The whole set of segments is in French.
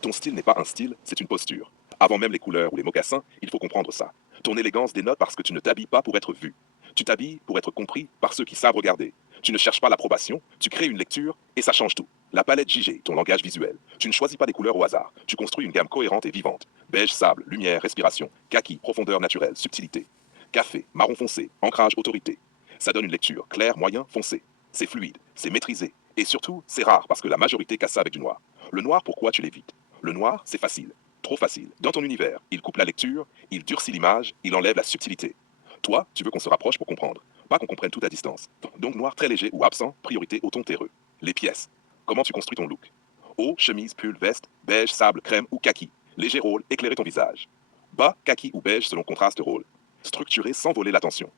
Ton style n'est pas un style, c'est une posture. Avant même les couleurs ou les mocassins, il faut comprendre ça. Ton élégance dénote parce que tu ne t'habilles pas pour être vu. Tu t'habilles pour être compris par ceux qui savent regarder. Tu ne cherches pas l'approbation, tu crées une lecture et ça change tout. La palette JG, ton langage visuel. Tu ne choisis pas des couleurs au hasard. Tu construis une gamme cohérente et vivante. Beige, sable, lumière, respiration. Kaki, profondeur naturelle, subtilité. Café, marron foncé, ancrage, autorité. Ça donne une lecture clair, moyen, foncé. C'est fluide, c'est maîtrisé. Et surtout, c'est rare parce que la majorité casse ça avec du noir. Le noir, pourquoi tu l'évites? Le noir, c'est facile. Trop facile. Dans ton univers, il coupe la lecture, il durcit l'image, il enlève la subtilité. Toi, tu veux qu'on se rapproche pour comprendre, pas qu'on comprenne tout à distance. Donc noir très léger ou absent, priorité au ton terreux. Les pièces. Comment tu construis ton look? Haut, chemise, pull, veste, beige, sable, crème ou kaki. Léger rôle, éclairer ton visage. Bas, kaki ou beige selon contraste rôle. Structuré sans voler l'attention.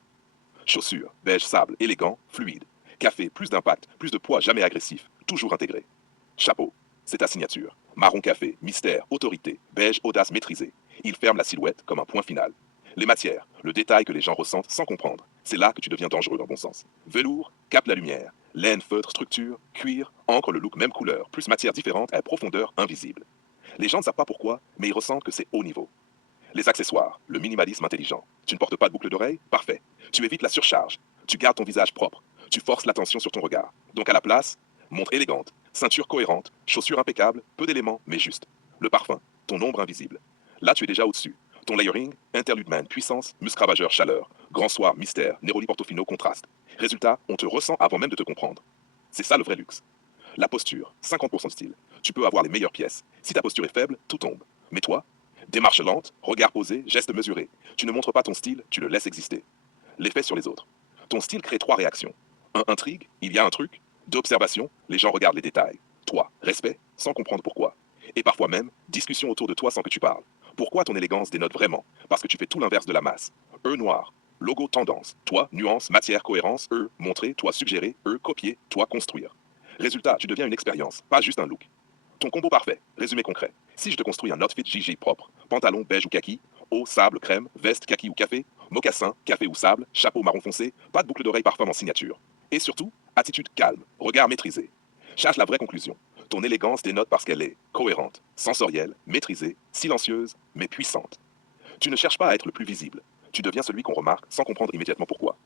Chaussures, beige, sable, élégant, fluide. Café, plus d'impact, plus de poids, jamais agressif, toujours intégré. Chapeau, c'est ta signature. Marron café, mystère, autorité, beige, audace maîtrisée. Il ferme la silhouette comme un point final. Les matières, le détail que les gens ressentent sans comprendre. C'est là que tu deviens dangereux dans le bon sens. Velours, capte la lumière. Laine, feutre, structure, cuir, encre le look même couleur, plus matière différente à profondeur invisible. Les gens ne savent pas pourquoi, mais ils ressentent que c'est haut niveau. Les accessoires, le minimalisme intelligent. Tu ne portes pas de boucle d'oreille? Parfait. Tu évites la surcharge. Tu gardes ton visage propre. Tu forces l'attention sur ton regard. Donc à la place, montre élégante, ceinture cohérente, chaussures impeccables, peu d'éléments, mais juste. Le parfum, ton ombre invisible. Là, tu es déjà au-dessus. Ton layering, interlude man, puissance, muscle ravageur, chaleur, grand soir, mystère, Neroli Portofino, contraste. Résultat, on te ressent avant même de te comprendre. C'est ça le vrai luxe. La posture, 50% de style. Tu peux avoir les meilleures pièces. Si ta posture est faible, tout tombe. Mais toi, démarche lente, regard posé, geste mesuré. Tu ne montres pas ton style, tu le laisses exister. L'effet sur les autres. Ton style crée trois réactions. Un, intrigue, il y a un truc. Deux, observation, les gens regardent les détails. Trois, respect, sans comprendre pourquoi. Et parfois même, discussion autour de toi sans que tu parles. Pourquoi ton élégance dénote vraiment? Parce que tu fais tout l'inverse de la masse. Eux, noir. Logo, tendance. Toi, nuance, matière, cohérence. Eux, montrer. Toi, suggérer. Eux, copier. Toi, construire. Résultat, tu deviens une expérience, pas juste un look. Ton combo parfait, résumé concret. Si je te construis un outfit JJ propre, pantalon beige ou kaki, eau, sable, crème, veste, kaki ou café, mocassin, café ou sable, chapeau marron foncé, pas de boucle d'oreille parfum en signature. Et surtout, attitude calme, regard maîtrisé. Cherche la vraie conclusion. Ton élégance dénote parce qu'elle est cohérente, sensorielle, maîtrisée, silencieuse, mais puissante. Tu ne cherches pas à être le plus visible. Tu deviens celui qu'on remarque sans comprendre immédiatement pourquoi.